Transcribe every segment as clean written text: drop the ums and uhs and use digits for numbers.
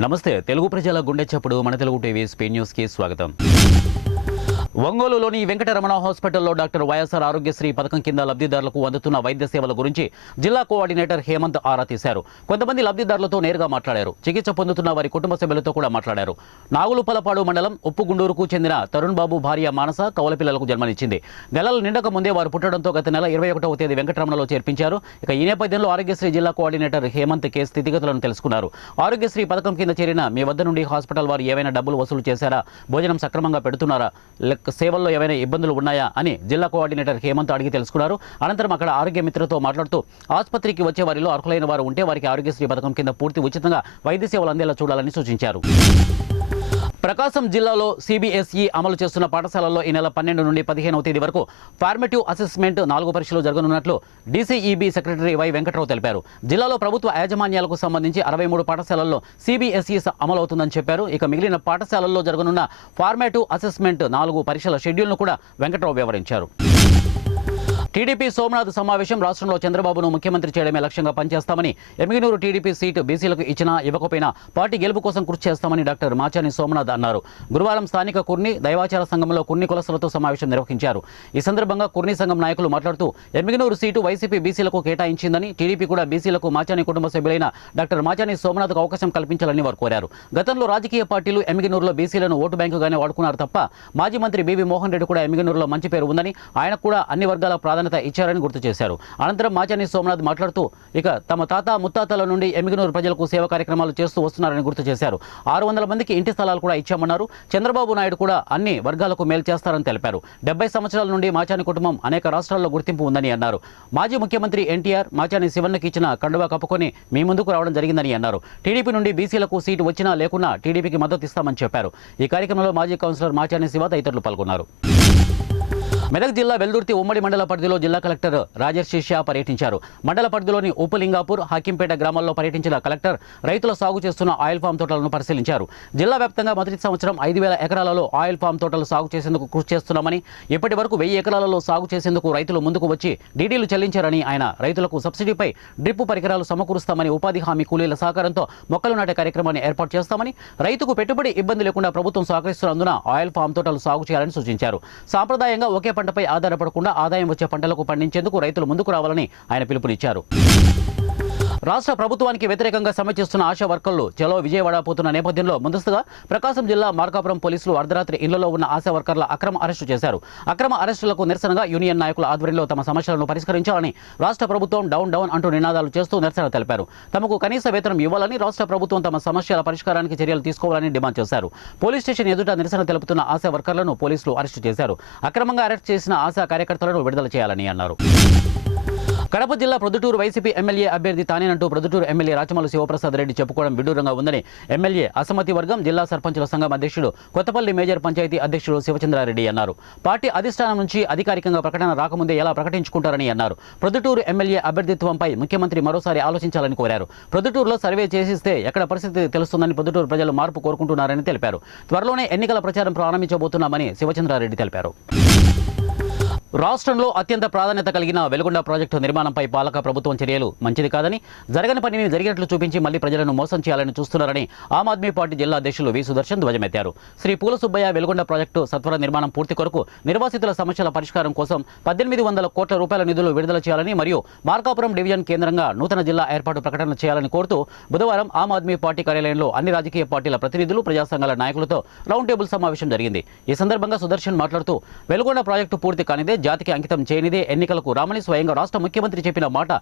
నమస్తే తెలుగు ప్రజల గుండె చప్పుడు మన తెలుగు టీవీ స్పీడ్ న్యూస్ కి స్వాగతం. ఒంగోలులోని వెంకటరమణ హాస్పిటల్లో డాక్టర్ వైఎస్ఆర్ ఆరోగ్యశ్రీ పథకం కింద లబ్ధిదారులకు అందుతున్న వైద్య సేవల గురించి జిల్లా కోఆర్డినేటర్ హేమంత్ ఆరా తీశారు. కొంతమంది లబ్ధిదారులతో నేరుగా మాట్లాడారు. చికిత్స పొందుతున్న వారి కుటుంబ సభ్యులతో కూడా మాట్లాడారు. నాగులుపలపాడు మండలం ఉప్పుగుండూరుకు చెందిన తరుణ్ బాబు భార్య మానస కవల పిల్లలకు జన్మనిచ్చింది. నెలలు నిండక ముందే వారు పుట్టడంతో గత నెల 21వ తేదీ వెంకటరమణలో చేర్పించారు. ఇక ఈ నేపథ్యంలో ఆరోగ్యశ్రీ జిల్లా కోఆర్డినేటర్ హేమంత్ కేసు స్థితిగతులను తెలుసుకున్నారు. ఆరోగ్యశ్రీ పథకం కింద చేరిన మీ వద్ద నుండి హాస్పిటల్ వారు ఏవైనా డబ్బులు వసూలు చేశారా, భోజనం సక్రమంగా పెడుతున్నారా, సేవల్లో ఏవైనా ఇబ్బందులు ఉన్నాయా అని జిల్లా కోఆర్డినేటర్ హేమంత్ అడిగి తెలుసుకున్నారు. అనంతరం అక్కడ ఆరోగ్య మిత్రతో మాట్లాడుతూ ఆసుపత్రికి వచ్చే వారిలో అర్హులైన వారు ఉంటే వారికి ఆరోగ్యశ్రీ పథకం కింద పూర్తి ఉచితంగా వైద్య సేవలు అందేలా చూడాలని సూచించారు. ప్రకాశం జిల్లాలో సిబిఎస్ఈ అమలు చేస్తున్న పాఠశాలల్లో ఈ నెల 12 నుండి 15వ తేదీ వరకు ఫార్మేటివ్ అసెస్మెంట్ 4 పరీక్షలు జరగనున్నట్లు డీసీఈబీ సెక్రటరీ వై వెంకట్రావు తెలిపారు. జిల్లాలో ప్రభుత్వ యాజమాన్యాలకు సంబంధించి 63 పాఠశాలల్లో సిబిఎస్ఈ అమలవుతుందని చెప్పారు. ఇక మిగిలిన పాఠశాలల్లో జరగనున్న ఫార్మేటివ్ అసెస్మెంట్ 4 పరీక్షల షెడ్యూల్ను కూడా వెంకట్రావు వివరించారు. టీడీపీ సోమనాథ్ సమావేశం రాష్ట్రంలో చంద్రబాబును ముఖ్యమంత్రి చేయడమే లక్ష్యంగా పనిచేస్తామని, ఎమ్మిగనూరు టీడీపీ సీటు బీసీలకు ఇచ్చినా ఇవ్వకపోయినా పార్టీ గెలుపు కోసం కృషి చేస్తామని డాక్టర్ మాచాని సోమనాథ్ అన్నారు. గురువారం స్థానిక కుర్ని దైవాచార సంఘంలో కుర్ని కులస్తులతో సమావేశం నిర్వహించారు. ఈ సందర్భంగా కుర్ని సంఘం నాయకులు మాట్లాడుతూ ఎమ్మిగనూరు సీటు వైసీపీ బీసీలకు కేటాయించిందని, టీడీపీ కూడా బీసీలకు మాచాని కుటుంబ సభ్యులైన డాక్టర్ మాచాని సోమనాథ్కు అవకాశం కల్పించాలని వారు కోరారు. గతంలో రాజకీయ పార్టీలు ఎమ్మిగనూరులో బీసీలను ఓటు బ్యాంకుగానే వాడుకున్నారు తప్ప మాజీ మంత్రి బీవీ మోహన్ రెడ్డి కూడా ఎమ్మిగనూరులో మంచి పేరు ఉందని, ఆయనకు కూడా అన్ని వర్గాల ప్రాధాన్యత ఇచ్చారని గుర్తు చేశారు. అనంతరం మాచాని సోమనాథ్ మాట్లాడుతూ ఇక తమ తాత ముత్తాతల నుండి ఎమ్మిగనూరు ప్రజలకు సేవా కార్యక్రమాలు చేస్తూ వస్తున్నారని గుర్తు చేశారు. 600 మందికి ఇంటి స్థలాలు కూడా ఇచ్చామన్నారు. చంద్రబాబు నాయుడు కూడా అన్ని వర్గాలకు మేలు చేస్తారని తెలిపారు. 70 సంవత్సరాల నుండి మాచాని కుటుంబం అనేక రాష్ట్రాల్లో గుర్తింపు ఉందని అన్నారు. మాజీ ముఖ్యమంత్రి ఎన్టీఆర్ మాచాని శివన్నకి ఇచ్చిన కండువా కప్పుకొని మీ ముందుకు రావడం జరిగిందని అన్నారు. టీడీపీ నుండి బీసీలకు సీటు వచ్చినా లేకున్నా టీడీపీకి మద్దతు ఇస్తామని చెప్పారు. ఈ కార్యక్రమంలో మాజీ కౌన్సిలర్ మాచాని శివ తదితరులు పాల్గొన్నారు. మెదక్ జిల్లా వెల్దుర్తి ఉమ్మడి మండల పరిధిలో జిల్లా కలెక్టర్ రాజర్షి షా పర్యటించారు. మండల పరిధిలోని ఉప్పులింగాపూర్, హకీంపేట గ్రామాల్లో పర్యటించిన కలెక్టర్ రైతుల సాగు చేస్తున్న ఆయిల్ ఫామ్ తోటలను పరిశీలించారు. జిల్లా వ్యాప్తంగా మొదటి సంవత్సరం 5,000 ఎకరాలలో ఆయిల్ ఫామ్ తోటలు సాగు చేసేందుకు కృషి చేస్తున్నామని, ఇప్పటి వరకు 1000 ఎకరాలలో సాగు చేసేందుకు రైతులు ముందుకు వచ్చి డీడీలు చెల్లించారని ఆయన రైతులకు సబ్సిడీపై డ్రిప్ పరికరాలు సమకూరుస్తామని, ఉపాధి హామీ కూలీల సహకారంతో మొక్కలు నాటే కార్యక్రమాన్ని ఏర్పాటు చేస్తామని, రైతుకు పెట్టుబడి ఇబ్బంది లేకుండా ప్రభుత్వం సహకరిస్తున్నందున ఆయిల్ ఫామ్ తోటలు సాగు చేయాలని సూచించారు. సాంప్రదాయంగా ఒకే పంటపై ఆధారపడకుండా ఆదాయం వచ్చే పంటలకు పండించేందుకు రైతులు ముందుకు రావాలని ఆయన పిలుపునిచ్చారు. రాష్ట్ర ప్రభుత్వానికి వ్యతిరేకంగా సమ్మె చేస్తున్న ఆశా వర్కర్లు చలో విజయవాడ పోతున్న నేపథ్యంలో ముందస్తుగా ప్రకాశం జిల్లా మార్కాపురం పోలీసులు అర్ధరాత్రి ఇళ్లలో ఉన్న ఆశా వర్కర్ల అక్రమ అరెస్టు చేశారు. అక్రమ అరెస్టులకు నిరసనగా యూనియన్ నాయకుల ఆధ్వర్యంలో తమ సమస్యలను పరిష్కరించాలని రాష్ట్ర ప్రభుత్వం డౌన్ డౌన్ అంటూ నినాదాలు చేస్తూ నిరసన తెలిపారు. తమకు కనీస వేతనం ఇవ్వాలని, రాష్ట్ర ప్రభుత్వం తమ సమస్యల పరిష్కారానికి చర్యలు తీసుకోవాలని డిమాండ్ చేశారు. పోలీస్ స్టేషన్ ఎదుట నిరసన తెలుపుతున్న ఆశా వర్కర్లను పోలీసులు అరెస్టు చేశారు. అక్రమంగా అరెస్ట్ చేసిన ఆశా కార్యకర్తలను విడుదల చేయాలని అన్నారు. కడప జిల్లా ప్రొద్దుటూరు వైసీపీ ఎమ్మెల్యే అభ్యర్థి తానేనంటూ ప్రొద్దుటూరు ఎమ్మెల్యే రాచమల్లు శివప్రసాద్ రెడ్డి చెప్పుకోవడం విడ్డూరంగా ఉందని ఎమ్మెల్యే అసమ్మతి వర్గం జిల్లా సర్పంచుల సంఘం అధ్యక్షుడు, కొత్తపల్లి మేజర్ పంచాయతీ అధ్యక్షుడు శివచంద్రారెడ్డి అన్నారు. పార్టీ అధిష్టానం నుంచి అధికారికంగా ప్రకటన రాకముందే ఎలా ప్రకటించుకుంటారని అన్నారు. ప్రొద్దుటూరు ఎమ్మెల్యే అభ్యర్థిత్వంపై ముఖ్యమంత్రి మరోసారి ఆలోచించాలని కోరారు. ప్రొద్దుటూరులో సర్వే చేసిస్తే ఎక్కడ పరిస్థితి తెలుస్తుందని ప్రొద్దుటూరు ప్రజలు మార్పు కోరుకుంటున్నారని తెలిపారు. త్వరలోనే ఎన్నికల ప్రచారం ప్రారంభించబోతున్నామని శివచంద్రారెడ్డి తెలిపారు. రాష్ట్రంలో అత్యంత ప్రాధాన్యత కలిగిన వెలుగొండ ప్రాజెక్టు నిర్మాణంపై పాలక ప్రభుత్వం చర్యలు మంచిది కాదని, జరగని పనిని జరిగినట్లు చూపించి మళ్లీ ప్రజలను మోసం చేయాలని చూస్తున్నారని ఆమ్ ఆద్మీ పార్టీ జిల్లా అధ్యక్షులు వి సుదర్శన్ ధ్వజమెత్తారు. శ్రీ పూల సుబ్బయ్య వెలుగొండ ప్రాజెక్టు సత్వర నిర్మాణం పూర్తి కొరకు నిర్వాసితుల సమస్యల పరిష్కారం కోసం 1800 కోట్ల రూపాయల నిధులు విడుదల చేయాలని మరియు మార్కాపురం డివిజన్ కేంద్రంగా నూతన జిల్లా ఏర్పాటు ప్రకటన చేయాలని కోరుతూ బుధవారం ఆమ్ ఆద్మీ పార్టీ కార్యాలయంలో అన్ని రాజకీయ పార్టీల ప్రతినిధులు, ప్రజా సంఘాల నాయకులతో రౌండ్ టేబుల్ సమావేశం జరిగింది. ఈ సందర్భంగా సుదర్శన్ మాట్లాడుతూ వెలుగొండ ప్రాజెక్టు పూర్తి కానిదే, జాతికి అంకితం చేయనిదే ఎన్నికలకు రామని స్వయంగా రాష్ట్ర ముఖ్యమంత్రి చెప్పిన మాట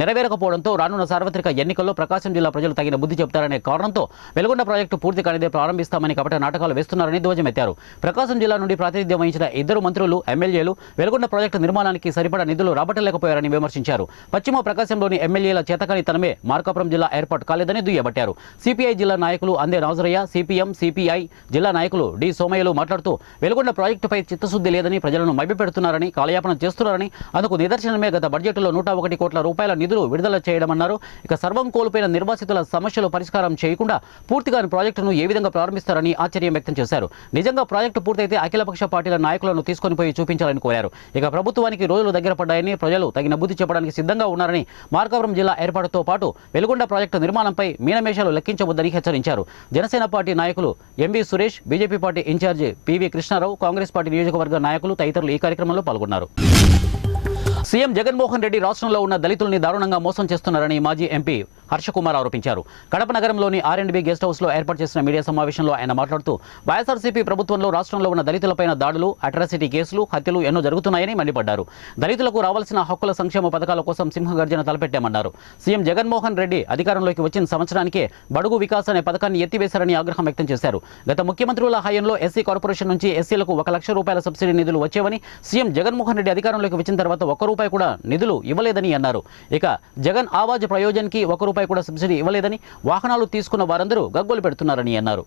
నెరవేరకపోవడంతో రానున్న సార్వత్రిక ఎన్నికల్లో ప్రకాశం జిల్లా ప్రజలు తగిన బుద్ధి చెబుతారనే కారణంతో వెలుగొండ ప్రాజెక్టు పూర్తి కానిదే ప్రారంభిస్తామని కపట నాటకాలు వేస్తున్నారని ధ్వజమెత్తారు. ప్రకాశం జిల్లా నుండి ప్రాతినిధ్యం వహించిన 2 మంత్రులు, ఎమ్మెల్యేలు వెలుగొండ ప్రాజెక్టు నిర్మాణానికి సరిపడా నిధులు రాబట్టలేకపోయారని విమర్శించారు. పశ్చిమ ప్రకాశంలోని ఎమ్మెల్యేల చేతకానితనమే మార్కాపురం జిల్లా ఏర్పాటు కాలేదని దుయ్యబట్టారు. సిపిఐ జిల్లా నాయకులు అందే నాజరయ్య, సిపిఎం, సిపిఐ జిల్లా నాయకులు డి సోమయ్యలు మాట్లాడుతూ వెలుగొండ ప్రాజెక్టుపై చిత్తశుద్ధి లేదని, ప్రజలను మభ్యపెడుతున్నారని, కాలయాపన చేస్తున్నారని అందుకు నిదర్శనమే గత బడ్జెట్లో 101 కోట్ల రూపాయల నిధులు విడుదల చేయడమన్నారు. ఇక సర్వం కోల్పోయిన నిర్వాసితుల సమస్యలు పరిష్కారం చేయకుండా పూర్తిగా ప్రాజెక్టును ఏ విధంగా ప్రారంభిస్తారని ఆశ్చర్యం వ్యక్తం చేశారు. నిజంగా ప్రాజెక్టు పూర్తయితే అఖిలపక్ష పార్టీల నాయకులను తీసుకొని పోయి చూపించాలని కోరారు. ఇక ప్రభుత్వానికి రోజులు దగ్గర పడ్డాయని, ప్రజలు తగిన బుద్ధి చెప్పడానికి సిద్ధంగా ఉన్నారని, మార్కాపురం జిల్లా ఏర్పాటుతో పాటు వెలుగొండ ప్రాజెక్టు నిర్మాణంపై మీనమేషాలు లెక్కించవద్దని హెచ్చరించారు. జనసేన పార్టీ నాయకులు MV Suresh, BJP party incharge PV Krishnarao, Congress party నియోజకవర్గ నాయకులు తదితరులు ఈ కార్యక్రమంలో పాల్గొన్నారు. సీఎం జగన్మోహన్ రెడ్డి రాష్ట్రంలో ఉన్న దళితుల్ని దారుణంగా మోసం చేస్తున్నారని మాజీ ఎంపీ హర్షకుమార్ ఆరోపించారు. కడప నగరంలోని R&B గెస్ట్ హౌస్లో ఏర్పాటు చేసిన మీడియా సమావేశంలో ఆయన మాట్లాడుతూ వైఎస్ఆర్సీపీ ప్రభుత్వంలో రాష్ట్రంలో ఉన్న దళితులపైన దాడులు, అట్రాసిటీ కేసులు, హత్యలు ఎన్నో జరుగుతున్నాయని మండిపడ్డారు. దళితులకు రావాల్సిన హక్కుల సంక్షేమ పథకాల కోసం సింహగర్జన తలపెట్టామన్నారు. సీఎం జగన్మోహన్ రెడ్డి అధికారంలోకి వచ్చిన సంవత్సరానికే బడుగు వికాస్ అనే పథకాన్ని ఎత్తివేశారని ఆగ్రహం వ్యక్తం చేశారు. గత ముఖ్యమంత్రుల హయాంలో ఎస్సీ కార్పొరేషన్ నుంచి ఎస్సీలకు 1 లక్ష రూపాయల సబ్సిడీ నిధులు వచ్చేవని, సీఎం జగన్మోహన్ రెడ్డి అధికారంలోకి వచ్చిన తర్వాత 1 రూపాయి కూడా నిధులు ఇవ్వలేదని అన్నారు. ఇక జగన్ ఆవాజ్ ప్రయోజన్కి 1 రూపాయి కూడా సబ్సిడీ ఇవ్వలేదని, వాహనాలు తీసుకున్న వారందరూ గగ్గోలు పెడుతున్నారని అన్నారు.